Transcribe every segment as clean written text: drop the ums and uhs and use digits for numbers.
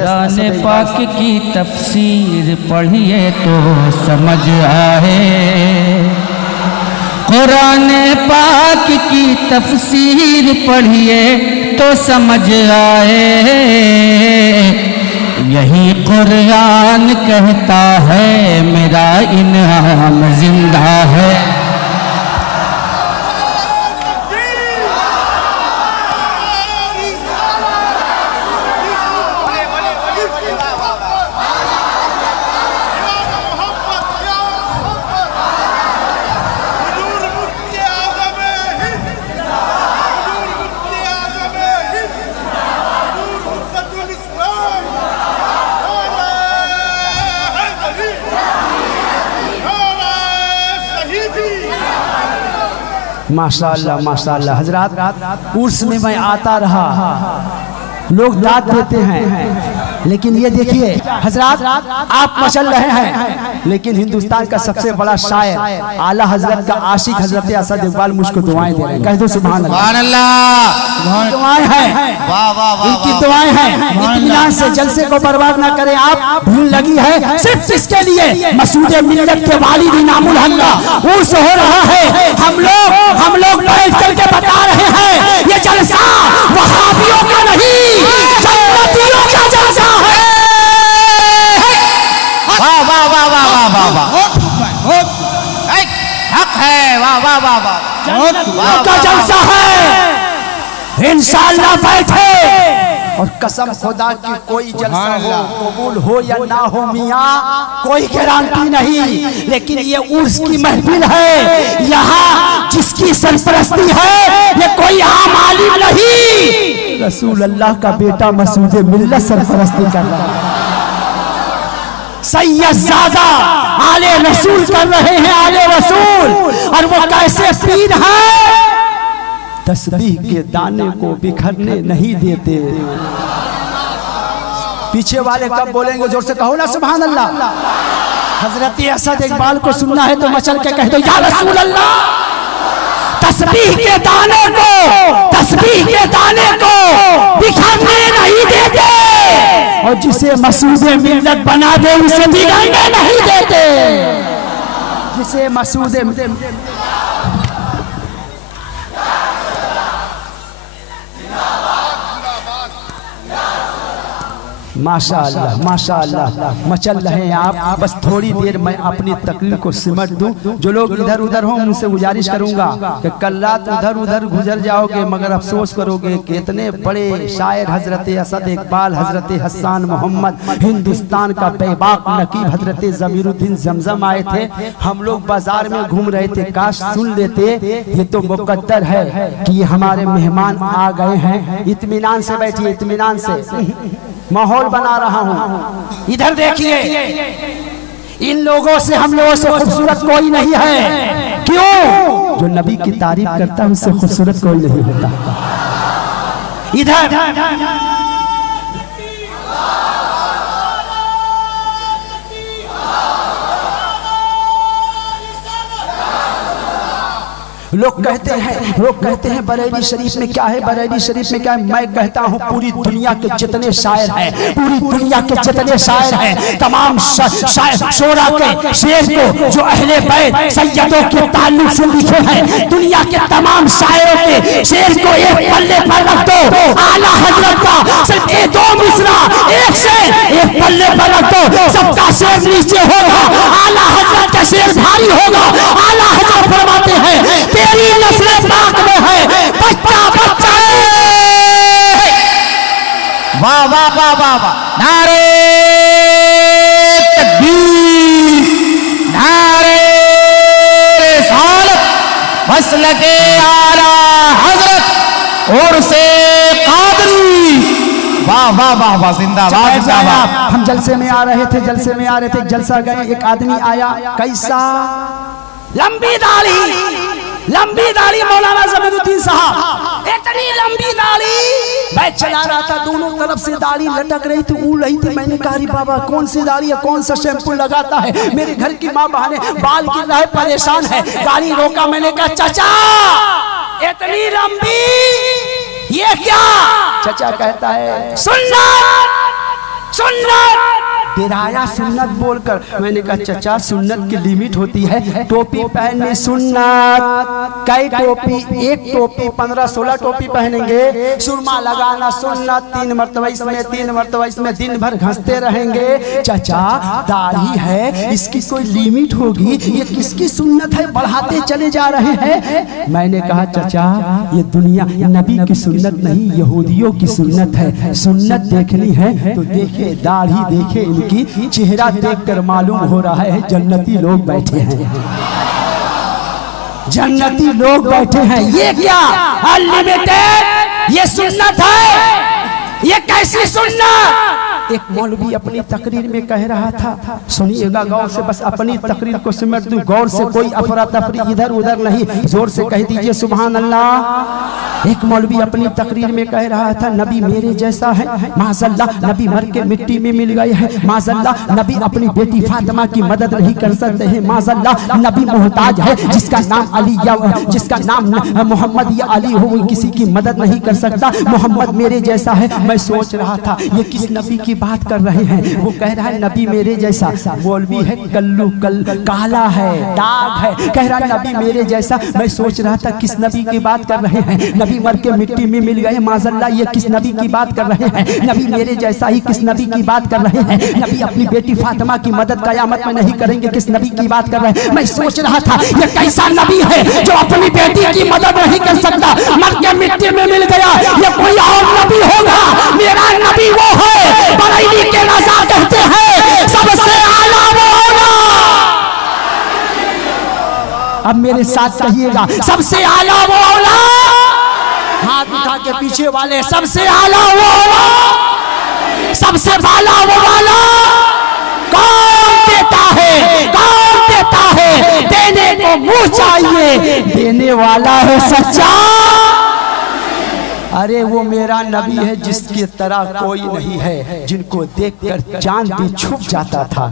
कुरान पाक की तफसीर पढ़िए तो समझ आए। कुरान पाक की तफसीर पढ़िए तो समझ आए। यही कुरान कहता है मेरा इनाम जिंदा है। माशाअल्लाह माशाअल्लाह। हजरात, उर्स में मैं आता रहा, लोग दाद देते हैं, लेकिन ये देखिए हजरात, आप मचल रहे हैं, लेकिन हिंदुस्तान का सबसे बड़ा शायर आला हजरत का आशिक हजरत असद इकबाल मुझको दुआएं दे रहे हैं। कह दो सुभान अल्लाह। दुआएं हैं, इनकी दुआएं हैं। इत्मीनान से जलसे को बर्बाद ना करें आप। भूल लगी है सिर्फ इसके लिए मसूद मिल्लत के वालिद इनामुल हल्ला उर्स हो रहा है। हम लोग बैठ करके बता रहे हैं ये जलसा वहाबियों का नहीं, जन्नतियों का जलसा है। वाह वाह वाह वाह वाह वाह वाह, हक है। वाह वाह वाह वाह, का जलसा है। इंशाअल्लाह बैठे और कसम खुदा की कोई जलसा हो, कबूल हो या ना हो मियाँ, कोई गारंटी नहीं, लेकिन ये उर्स की महफिल है। यहाँ जिसकी सरपरस्ती है ये कोई आम आलिम नहीं, रसूल अल्लाह का बेटा मसूद मिल्लत सरपरस्ती कर रहा है। सैयदजादा आले रसूल कर रहे हैं, आले रसूल। और वो कैसे पीर है, तस्बीह के दाने को बिखरने नहीं देते। पीछे वाले कब बोलेंगे, जोर से कहो ना सुभान अल्लाह। हजरत असद इकबाल को सुनना है तो मचल के कह दो या रसूल अल्लाह। तस्बीह के दाने को बिखरने नहीं देते, और जिसे मसूद मिल्लत बना दे उसे बिगड़ने नहीं देते। जिसे मसूद माशाअल्लाह माशाअल्लाह मचल रहे हैं आप। बस थोड़ी देर मैं अपनी तकरीर को सिमट दूं। जो लोग इधर उधर हों उनसे गुजारिश करूंगा कि कल रात उधर उधर गुजर जाओगे मगर अफसोस करोगे कि इतने बड़े शायर हजरत असद इकबाल, हजरत हसन मोहम्मद, हिंदुस्तान का बेबाक नकीब हजरत जमीरुद्दीन जमजम आए थे। हम लोग बाजार में घूम रहे थे, काश सुन लेते। ये तो मुकद्दर है कि ये हमारे मेहमान आ गए हैं। इत्मीनान से बैठिए, इत्मीनान से माहौल बना रहा हूं। इधर देखिए, इन लोगों से हम लोगों से खूबसूरत कोई नहीं है। क्यों? जो नबी की तारीफ करता है उससे खूबसूरत कोई नहीं होता। इधर लोग कहते हैं बरेली शरीफ में क्या है, बरेली शरीफ में क्या है। मैं कहता हूँ पूरी दुनिया के जितने शायर हैं, पूरी दुनिया के जितने शायर हैं, तमाम शोरा के शेर को जो अहले बैत सैयदों के ताल्लुक से लिखे हैं, दुनिया के तमाम शायरों के शेर को एक पल्ले पर रख दो। आला हजरत का सिर्फ ये दो मिसरा एक शेर एक पल्ले पर रख दो, सबका शेर नीचे होगा, आला हजरत का शेर भारी होगा। आला हजरत फरमाते हैं तेरी नस्ल पाक में है बच्चा बच्चा। वाह वाह वाह वाह वाह, नारे तकबीर, नारे रिसालत, मसलके आला हजरत और से कादरी। वाह वाह वाह वाह, जिंदाबाद जिंदाबाद। हम जलसे में आ रहे थे, एक जलसा गए, एक आदमी आया, कैसा लंबी दाढ़ी मौलाना जमीरुद्दीन साहब, इतनी लंबी दाढ़ी। मैं चला रहा था, दोनों तरफ से दाढ़ी लटक रही थी, उड़ रही थी। मैंने कहा बाबा कौन सी दाढ़ी है, कौन सा शैम्पू लगाता है। मेरे घर की माँ बहने बाल गिर रहा है, परेशान है। गाड़ी रोका, मैंने कहा चाचा इतनी लंबी ये क्या? चाचा कहता है डेराया सुन्नत बोलकर। मैंने कहा चचा सुन्नत की लिमिट होती है, टोपी पहनने सुन्नत। कई टोपी, एक टोपी 15-16 टोपी पहनेंगे। सुरमा लगाना सुन्नत, 3 मरतबा इसमें 3 मरतबा इसमें, दिन भर घसते रहेंगे। चचा दाढ़ी है, इसकी कोई लिमिट होगी, ये किसकी सुन्नत है, बढ़ाते चले जा रहे हैं। मैंने कहा चचा ये दुनिया नबी की सुन्नत नहीं, यहूदियों की सुन्नत है। सुन्नत देखनी है तो देखे, दाढ़ी देखे, इनकी चेहरा देखकर मालूम हो रहा है जन्नती लोग बैठे हैं, जन्नती लोग बैठे हैं। ये क्या अनलिमिटेड, ये सुन्नत है, ये कैसी सुन्नत। एक मौलवी अपनी तकरीर में कह रहा था, सुनिएगा गौर से, बस अपनी तकरीर को सिमट दूं, गौर से, कोई अफरा तफरी इधर उधर नहीं, जोर से कह दीजिए सुभान अल्लाह। एक मौलवी अपनी तकरीर में कह रहा था, नबी मेरे जैसा है, माज़अल्लाह नबी मर के मिट्टी में मिल गए हैं, माज़अल्लाह नबी अपनी बेटी फातिमा की मदद नहीं कर सकते हैं, माज़अल्लाह नबी मोहताज है, जिसका नाम अली या जिसका नाम मोहम्मद या अली हो वो किसी की मदद नहीं कर सकता, मोहम्मद मेरे जैसा है। मैं सोच रहा था ये किस नबी की बात कर रहे हैं। वो कह रहा है नबी मेरे जैसा, मौलवी है कल्लू काला है, दाग है, कह रहा है नबी मेरे जैसा। मैं सोच रहा था किस नबी की बात कर रहे हैं, नबी मर के मिट्टी में मिल गए, माज़अल्लाह ये किस नबी की बात कर रहे हैं, नबी मेरे जैसा ही किस नबी की बात कर रहे हैं, नबी अपनी बेटी फातिमा की मदद कयामत में नहीं करेंगे, किस नबी की बात कर रहे हैं। मैं सोच रहा था ये कैसा नबी है जो अपनी बेटी की मदद नहीं कर सकता, मर के मिट्टी में मिल गया, ये कोई और नबी होगा। मेरा नबी वो है, बरेली के रज़ा कहते हैं सबसे आला वो होगा। अब मेरे साथ कहिएगा सबसे आला वो होगा। हाथ उठा के पीछे वाले, सबसे आला वो होगा, सबसे बाला वो वाला। कौन देता है, कौन देता है, देने को मुंह चाहिए, देने वाला है सच्चा। अरे वो मेरा नबी है जिसकी तरह कोई नहीं है, जिनको देखकर चांद भी छुप जाता था।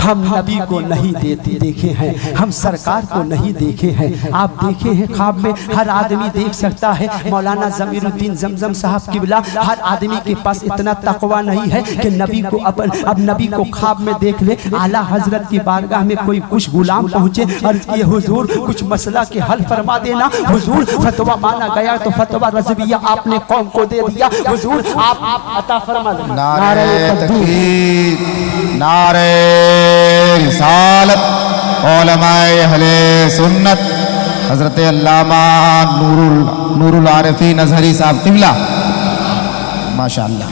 हम नबी को नहीं देखे हैं, हम सरकार को नहीं देखे हैं। आप देखे हैं ख्वाब में, हर आदमी देख सकता है। मौलाना ज़मीरुद्दीन ज़मज़म साहब किबला, हर आदमी के पास इतना तकवा नहीं है कि नबी को अब नबी को ख्वाब में देख ले। आला हजरत की बारगाह में कोई कुछ गुलाम पहुंचे, अर्ज़ किए हुजूर कुछ मसला के हल फरमा देना। हुजूर फतवा माना गया तो फतवा रज़विया आपने कौम को दे दिया, हुजूर आप अता फरमा देना। नारे तकबीर, नारे रिसालत, उलमाए अहले सुन्नत, हज़रत अल्लामा नूरुल आरिफीन अज़हरी साहब क़िबला। माशाअल्लाह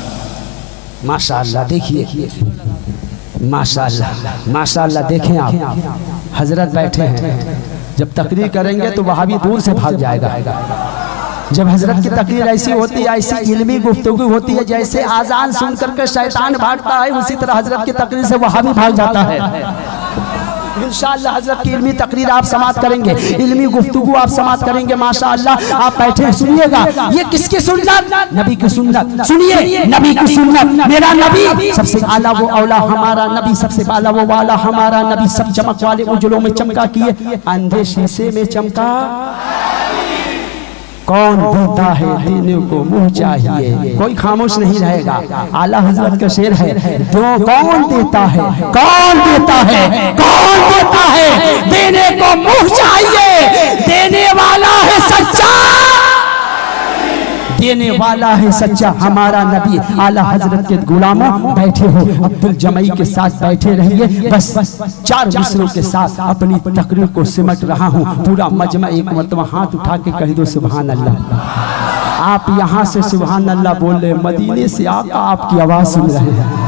माशाअल्लाह, देखिए माशाअल्लाह माशाअल्लाह। देखें आप, हजरत बैठे हैं, जब तकरीर करेंगे तो वहाँ भी दूर से भाग जाएगा। जब हजरत की तकरीर ऐसी होती है, ऐसी इल्मी गुफ्तगू होती है, जैसे आजान सुन करके शैतान भागता है, उसी तरह हजरत की तकरीर से वहाँ भी भाग जाता है। इंशाअल्लाह हजरत की इल्मी तकरीर आप समात करेंगे, इल्मी गुफ्तगू आप समात करेंगे। माशाअल्लाह आप बैठे सुनिएगा, ये किसकी सुन्नत, नबी की सुन्नत। सुनिए नबी की सुन्नत। मेरा नबी सबसे आला वो औला, हमारा नबी सबसे बाला वो वाला, हमारा नबी सब चमक वाले उजलों में चमका किए, अंधे शीशे में चमका। कौन देता है, देने को मुंह चाहिए, कोई खामोश नहीं रहेगा। आला हजरत का शेर है, जो कौन देता है, कौन देता है, कौन देता है, देने को मुंह चाहिए, देने वाला है सच्चा, देने वाला है सच्चा। हमारा नबी आला हजरत के गुलामों बैठे हो, अब्दुल जमई के साथ बैठे रहिए। बस 4 मिसरों के साथ अपनी तकरीर को सिमट रहा हूँ। पूरा मजमा एक मरतबा हाथ उठा के कह दो सुभान अल्लाह। आप यहाँ से सुभान अल्लाह बोल रहे, मदीने से आका आपकी आवाज सुन रहे हैं।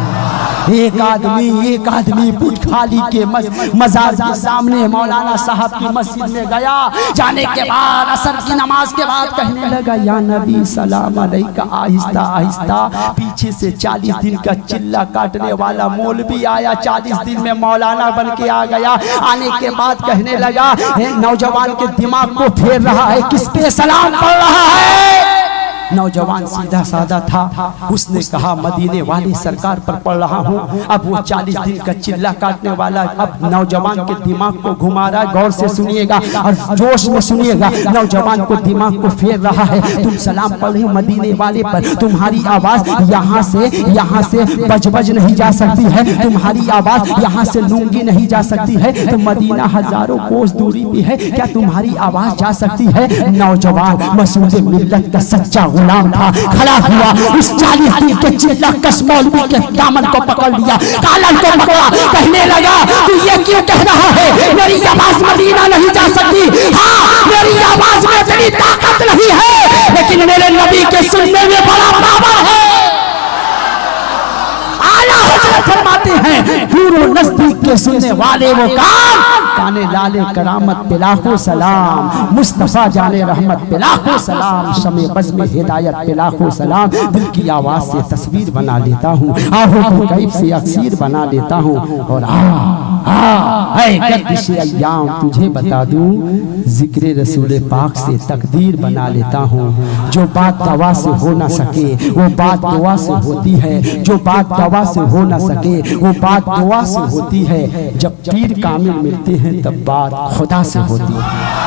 एक आदमी पुट खाली के मजार के सामने मौलाना साहब की मस्जिद में गया। जाने के बाद असर की नमाज के बाद कहने लगा, या नबी सलाम अलैका। आहिस्ता आहिस्ता पीछे से 40 दिन का चिल्ला काटने वाला मौलवी आया, 40 दिन में मौलाना बन के आ गया। आने के बाद कहने लगा, नौजवान के दिमाग को फेर रहा है, किस पे सलाम पढ़ रहा है। नौजवान सीधा साधा था, उसने कहा मदीने वाले सरकार पर पढ़ रहा हूँ। अब वो 40 दिन का चिल्ला काटने वाला अब नौजवान के दिमाग को घुमा रहा है। गौर से सुनिएगा और जोश में सुनिएगा। नौजवान को दिमाग को फेर रहा है। तुम सलाम पढ़ रहे हो मदीने वाले पर, तुम्हारी आवाज यहाँ से बज नहीं जा सकती है, तुम्हारी आवाज यहाँ से लूंगी नहीं जा सकती है, तो मदीना हजारों कोस दूरी पे है, क्या तुम्हारी आवाज जा सकती है? नौजवान मसूद मिल्लत का सच्चा गुलाम था, खड़ा हुआ उस 40 दिन के चिल्ला कश मौलवी के दामन को पकड़ लिया, कालन को पकड़ा, कहने लगा तू ये क्यों कह रहा है? मेरी आवाज मदीना नहीं जा सकती। हाँ, मेरी आवाज में इतनी ताकत नहीं है, लेकिन मेरे नबी के सुनने में बड़ा पावर है। आला हज़रत फरमाते हैं दूर और नजदीक के सुनने वाले वो काने लाले करामत पे लाखों सलाम, मुस्तफा जाने रहमत पे लाखों सलाम, शमे बज़्म हिदायत पे लाखों सलाम। दिल की आवाज से तस्वीर बना लेता हूँ, आहों को कैफ से अक्सीर बना लेता हूँ, और गर्दिश अय्याम तुझे बता दूं, जिक्र रसूल पाक से तकदीर बना लेता हूँ। जो बात दवा से हो ना सके वो बात दुआ से होती है, जो बात दवा से हो ना सके वो बात दुआ से होती है। जब पीर कामिल मिलते हैं तब बात खुदा से होती है।